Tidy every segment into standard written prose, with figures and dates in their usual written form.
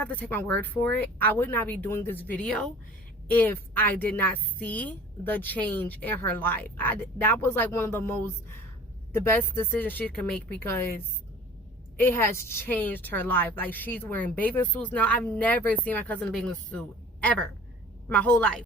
have to take my word for it. I would not be doing this video if I did not see the change in her life. That was like one of the best decisions she could make, because it has changed her life. Like, she's wearing bathing suits now. I've never seen my cousin in a bathing suit ever, my whole life.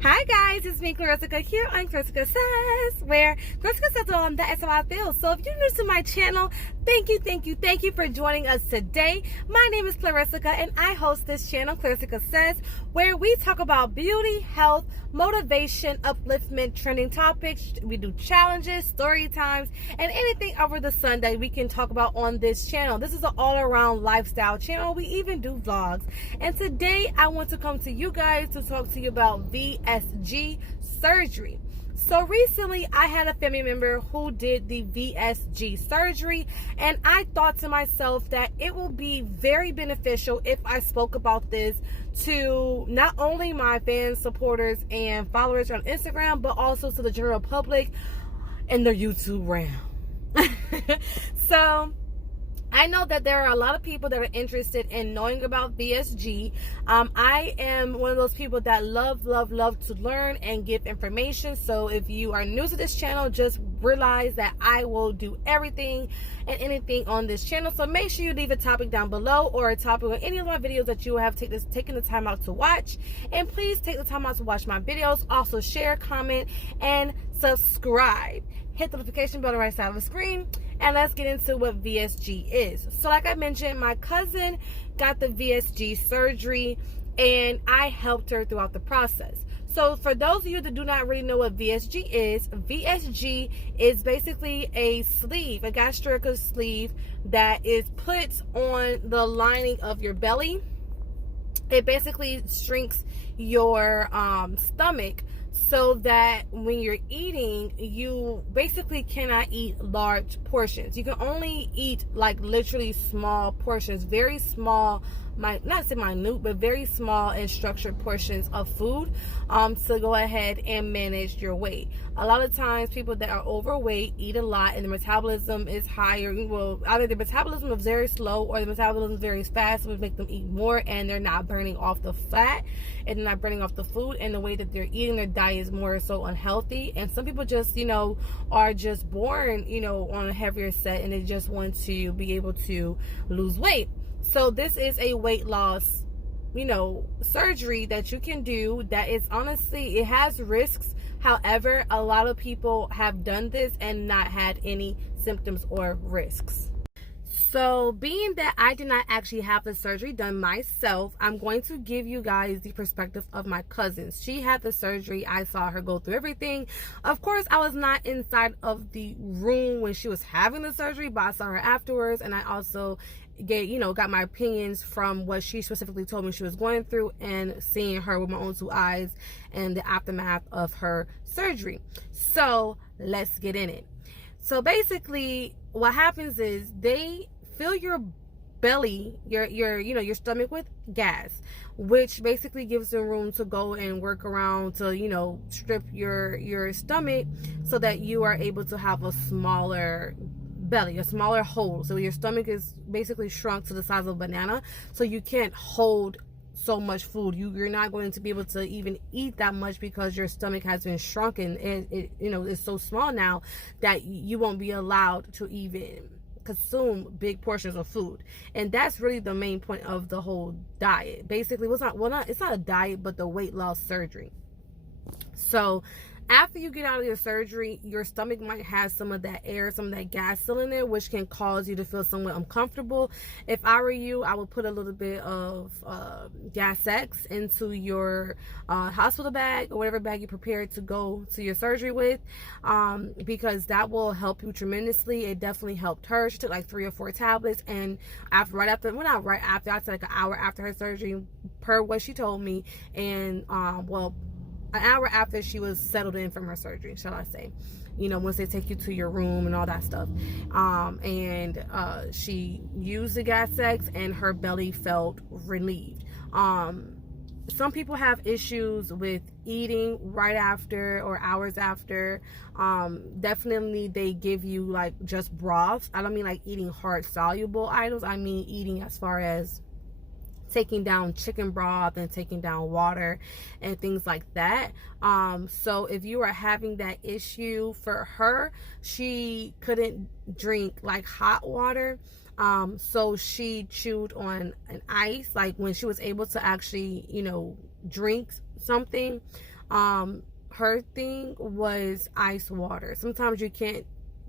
Hi guys, it's me, Klarissica, here on Klarissicasays, where Klarissica says, that's how I feel. So if you're new to my channel, thank you for joining us today. My name is Klarissica, and I host this channel, Klarissicasays, where we talk about beauty, health, motivation, upliftment, trending topics. We do challenges, story times, and anything over the sun that we can talk about on this channel. This is an all-around lifestyle channel. We even do vlogs. And today, I want to come to you guys to talk to you about VSG surgery. So recently, I had a family member who did the VSG surgery, and I thought to myself that it will be very beneficial if I spoke about this to not only my fans, supporters, and followers on Instagram, but also to the general public and their YouTube realm. So I know that there are a lot of people that are interested in knowing about VSG. I am one of those people that love to learn and give information. So if you are new to this channel, just realize that I will do everything and anything on this channel. So make sure you leave a topic down below, or a topic on any of my videos that you have taken the time out to watch. And please take the time out to watch my videos. Also share, comment, and subscribe. Hit the notification bell on the right side of the screen, and let's get into what VSG is. So like I mentioned, my cousin got the VSG surgery, and I helped her throughout the process. So for those of you that do not really know what VSG is basically a sleeve, a gastrical sleeve that is put on the lining of your belly. It basically shrinks your stomach, so that when you're eating, you basically cannot eat large portions. You can only eat like literally small portions, very small, not say minute, but very small and structured portions of food to go ahead and manage your weight. A lot of times people that are overweight eat a lot, and the metabolism is higher. Well, either the metabolism is very slow or the metabolism is very fast, which make them eat more, and they're not burning off the fat and they're not burning off the food, and the way that they're eating, their diet is more so unhealthy. And some people just, are just born, on a heavier set, and they just want to be able to lose weight. So this is a weight loss, surgery that you can do that is honestly, it has risks. However, a lot of people have done this and not had any symptoms or risks. So being that I did not actually have the surgery done myself, I'm going to give you guys the perspective of my cousin. She had the surgery. I saw her go through everything. Of course, I was not inside of the room when she was having the surgery, but I saw her afterwards, and I also got my opinions from what she specifically told me she was going through, and seeing her with my own two eyes and the aftermath of her surgery. So let's get in it. So basically what happens is they fill your belly, your stomach with gas, which basically gives them room to go and work around to, strip your stomach so that you are able to have a smaller belly, a smaller hole. So your stomach is basically shrunk to the size of a banana, so you can't hold so much food. You're not going to be able to even eat that much because your stomach has been shrunken, and it is so small now that you won't be allowed to even consume big portions of food. And that's really the main point of the whole diet. Basically, it's not a diet, but the weight loss surgery. So after you get out of your surgery, your stomach might have some of that air, some of that gas still in there, which can cause you to feel somewhat uncomfortable. If I were you, I would put a little bit of Gas X into your hospital bag, or whatever bag you prepared to go to your surgery with, because that will help you tremendously. It definitely helped her. She took like 3 or 4 tablets, and I'd say like an hour after her surgery, per what she told me, and an hour after she was settled in from her surgery, shall I say, once they take you to your room and all that stuff. She used the Gas X, and her belly felt relieved. some people have issues with eating right after or hours after. Definitely they give you like just broth. I don't mean like eating hard soluble items. I mean eating as far as taking down chicken broth and taking down water and things like that. So if you are having that issue, for her, she couldn't drink like hot water. So she chewed on an ice, like when she was able to actually, you know, drink something. Her thing was ice water. Sometimes you can't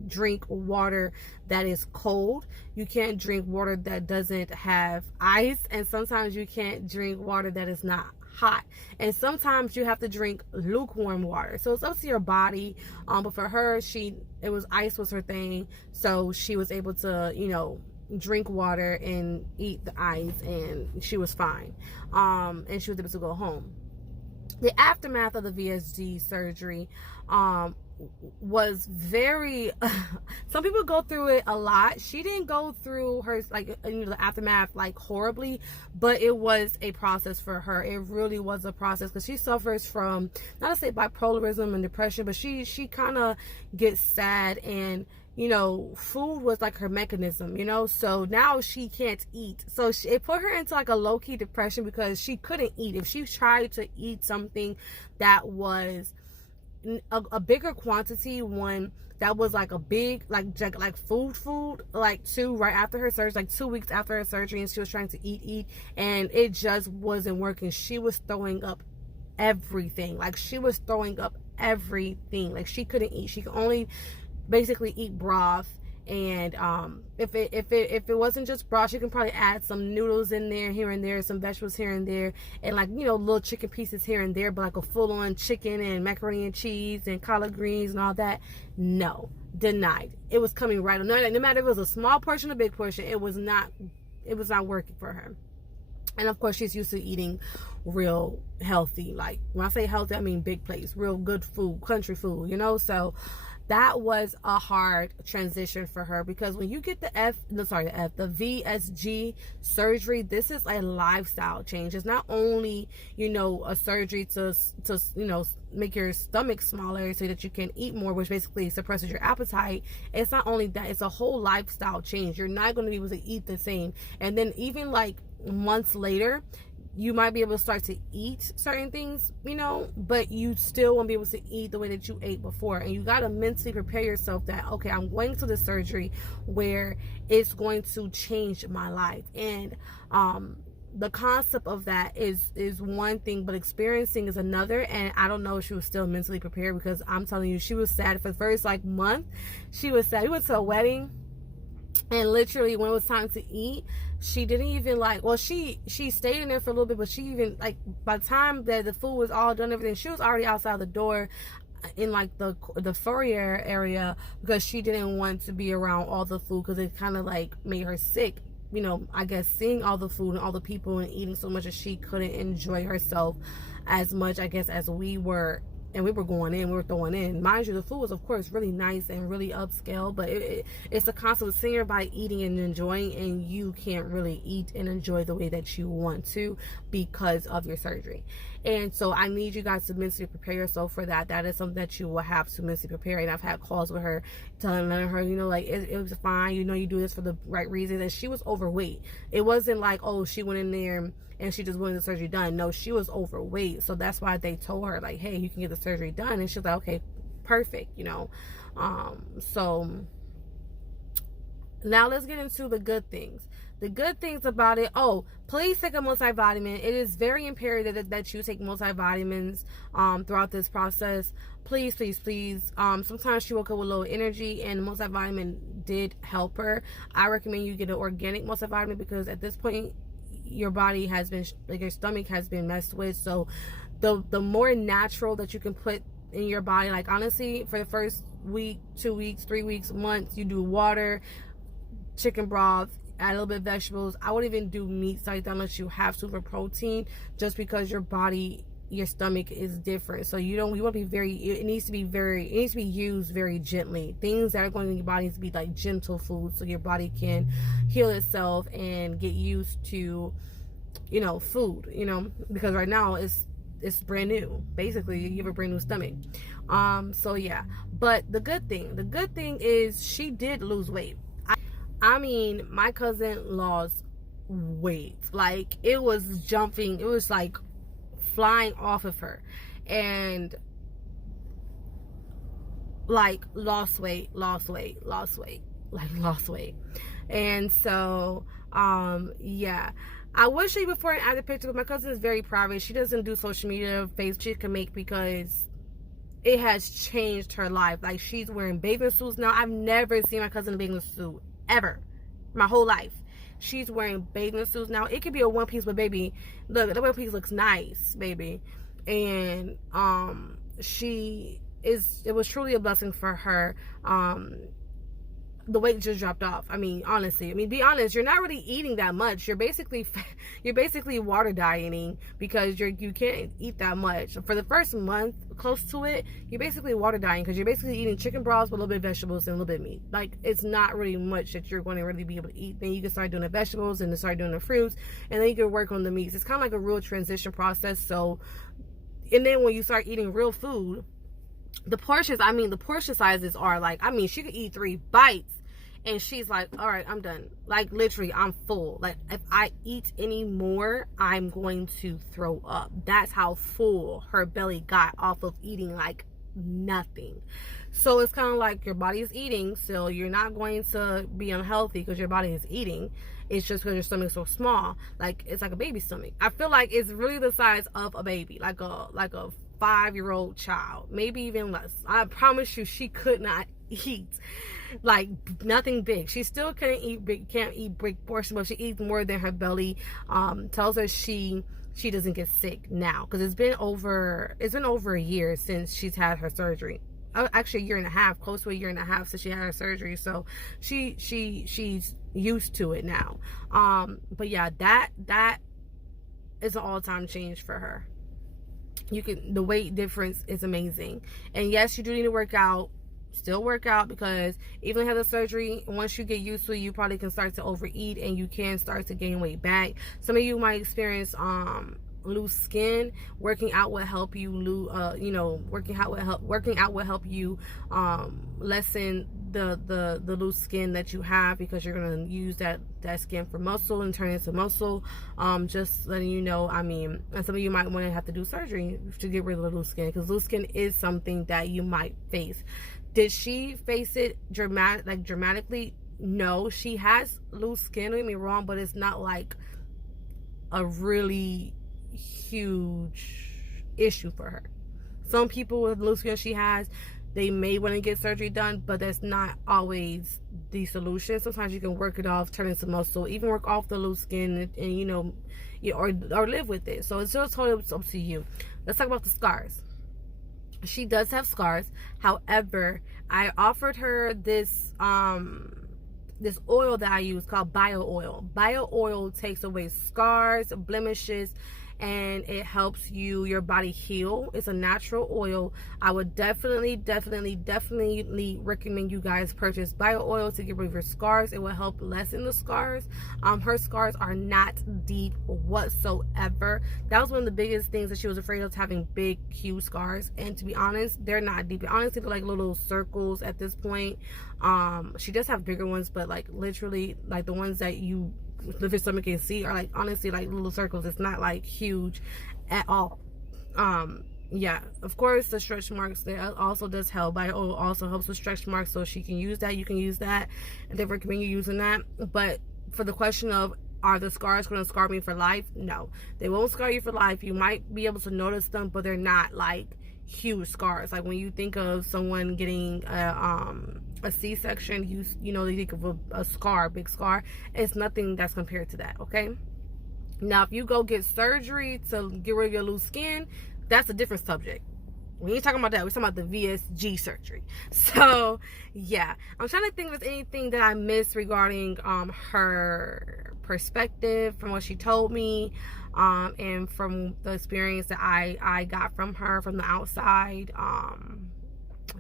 drink water that is cold. You can't drink water that doesn't have ice, and sometimes you can't drink water that is not hot, and sometimes you have to drink lukewarm water. So it's up to your body. But for her, it was ice was her thing, so she was able to, you know, drink water and eat the ice, and she was fine. And she was able to go home. The aftermath of the VSG surgery was very some people go through it a lot. She didn't go through her, like, you know, the aftermath like horribly, but it was a process for her. It really was a process, because she suffers from, not to say bipolarism and depression, but she kind of gets sad, and you know, food was like her mechanism, you know. So now she can't eat, so it put her into like a low-key depression, because she couldn't eat. If she tried to eat something that was a bigger quantity, one that was like a big like food like right after her surgery, like 2 weeks after her surgery, and she was trying to eat, and it just wasn't working. She was throwing up everything. Like she was throwing up everything. Like she couldn't eat. She could only basically eat broth. And if it wasn't just broth, she can probably add some noodles in there here and there, some vegetables here and there, and like, you know, little chicken pieces here and there. But like a full-on chicken and macaroni and cheese and collard greens and all that, no, denied. It was coming right on. No matter if it was a small portion or big portion, it was not working for her. And of course, she's used to eating real healthy. Like when I say healthy, I mean big plates, real good food, country food, you know. So that was a hard transition for her, because when you get the VSG surgery, this is a lifestyle change. It's not only, you know, a surgery to you know, make your stomach smaller so that you can eat more, which basically suppresses your appetite. It's not only that, it's a whole lifestyle change. You're not going to be able to eat the same. And then even like months later, you might be able to start to eat certain things, you know, but you still won't be able to eat the way that you ate before. And you got to mentally prepare yourself that, okay, I'm going to the surgery where it's going to change my life. And the concept of that is one thing, but experiencing is another. And I don't know if she was still mentally prepared, because I'm telling you, she was sad for the first like month. She was sad. We went to a wedding, and literally when it was time to eat, she didn't even like, well, she stayed in there for a little bit, but she even, like, by the time that the food was all done, everything, she was already outside the door in like the foyer area, because she didn't want to be around all the food, because it kind of like made her sick, you know, I guess, seeing all the food and all the people and eating so much that she couldn't enjoy herself as much, I guess, as we were. And we were going in, we were throwing in. Mind you, the food was, of course, really nice and really upscale, but it's a concept of seeing everybody eating and enjoying, and you can't really eat and enjoy the way that you want to because of your surgery. And so I need you guys to mentally prepare yourself for that. That is something that you will have to mentally prepare. And I've had calls with her, telling her, you know, like, it was fine, you know, you do this for the right reason. And she was overweight. It wasn't like, oh, she went in there and she just wanted the surgery done. No, she was overweight. So that's why they told her, like, hey, you can get the surgery done. And she was like, okay, perfect, you know. So now let's get into the good things. The good things about it, oh, please take a multivitamin. It is very imperative that you take multivitamins throughout this process. Please, please, please. Sometimes she woke up with low energy, and the multivitamin did help her. I recommend you get an organic multivitamin, because at this point, your body has been, like, your stomach has been messed with. So the more natural that you can put in your body, like, honestly, for the first week, 2 weeks, 3 weeks, months, you do water, chicken broth, add a little bit of vegetables. I wouldn't even do meats like that unless you have super protein, just because your body, your stomach is different. So you want to be very, it needs to be used very gently. Things that are going in your body needs to be like gentle food, so your body can heal itself and get used to you know, food, you know, because right now it's brand new. Basically, you have a brand new stomach. So yeah, but the good thing is she did lose weight. I mean, my cousin lost weight. Like, it was jumping, it was like flying off of her, and like lost weight, and so yeah, I wish she before and after picture, but my cousin is very private. She doesn't do social media face she can make, because it has changed her life. Like, she's wearing bathing suits now. I've never seen my cousin in a bathing suit ever, my whole life. She's wearing bathing suits now. It could be a one piece, but baby, look, the one piece looks nice, baby. And it was truly a blessing for her. The weight just dropped off. I mean, honestly, be honest, you're not really eating that much. You're basically water dieting, because you can't eat that much. For the first month close to it, you're basically water dieting, because you're basically eating chicken broths with a little bit of vegetables and a little bit of meat. Like, it's not really much that you're going to really be able to eat. Then you can start doing the vegetables, and then start doing the fruits, and then you can work on the meats. It's kind of like a real transition process. So, and then when you start eating real food, the portion sizes are like, she could eat 3 bites and she's like, all right, I'm done. Like, literally, I'm full. Like, if I eat any more, I'm going to throw up. That's how full her belly got off of eating like nothing. So it's kind of like your body is eating, so you're not going to be unhealthy because your body is eating. It's just because your stomach's so small. Like, it's like a baby stomach. I feel like it's really the size of a baby, like a 5-year-old child, maybe even less. I promise you, she could not eat like nothing big. She still can't eat big portions, but she eats more than her belly tells her she doesn't get sick now, because it's been over a year since she's had her surgery. Actually, a year and a half, close to a year and a half since she had her surgery. So she's used to it now. But yeah, that is an all-time change for her. The weight difference is amazing. And yes, you do need to work out. Still work out, because even with the surgery, once you get used to it, you probably can start to overeat and you can start to gain weight back. Some of you might experience loose skin. Working out will help you working out will help you lessen the loose skin that you have, because you're going to use that skin for muscle and turn it into muscle. Just letting you know, and some of you might want to have to do surgery to get rid of the loose skin, because loose skin is something that you might face. Did she face it dramatically? No, she has loose skin, don't get me wrong, but it's not like a really huge issue for her. Some people with loose skin she has, they may want to get surgery done, but that's not always the solution. Sometimes you can work it off, turn it into muscle, even work off the loose skin, and or live with it. So it's just totally up to you. Let's talk about the scars. She does have scars. However, I offered her this oil that I use called bio oil. Bio oil takes away scars, blemishes, and it helps your body heal. It's a natural oil. I would definitely recommend you guys purchase bio oil to get rid of your scars. It will help lessen the scars. Her scars are not deep whatsoever. That was one of the biggest things that she was afraid of, having big, huge scars. And to be honest, they're not deep. Honestly, they're like little circles at this point. She does have bigger ones, but like literally, like the ones that you if your stomach can see are like honestly like little circles. It's not like huge at all. Yeah, of course the stretch marks, that also does help. Bio oil also helps with stretch marks, so she can use that. You can use that, and they recommend you using that. But for the question of, are the scars going to scar me for life? No, they won't scar you for life. You might be able to notice them, but they're not like huge scars. Like when you think of someone getting a C-section, you know, you think of a scar, big scar. It's nothing that's compared to that. Okay, now if you go get surgery to get rid of your loose skin, that's a different subject. We ain't talking about that. We're talking about the VSG surgery. So yeah, I'm trying to think if there's anything that I missed regarding her perspective from what she told me, and from the experience that I got from her from the outside,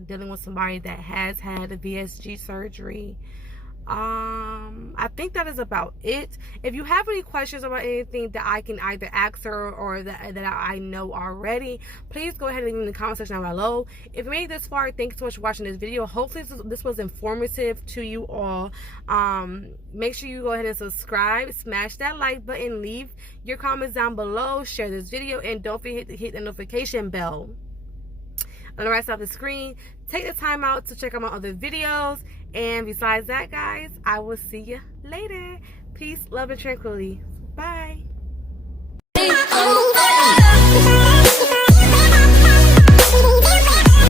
dealing with somebody that has had a VSG surgery. I think that is about it. If you have any questions about anything that I can either ask her or that I know already, please go ahead and leave them in the comment section down below. If you made it this far, thanks so much for watching this video. Hopefully this was informative to you all. Make sure you go ahead and subscribe, smash that like button, leave your comments down below, share this video, and don't forget to hit the notification bell on the right side of the screen. Take the time out to check out my other videos. And besides that, guys, I will see you later. Peace, love, and tranquility.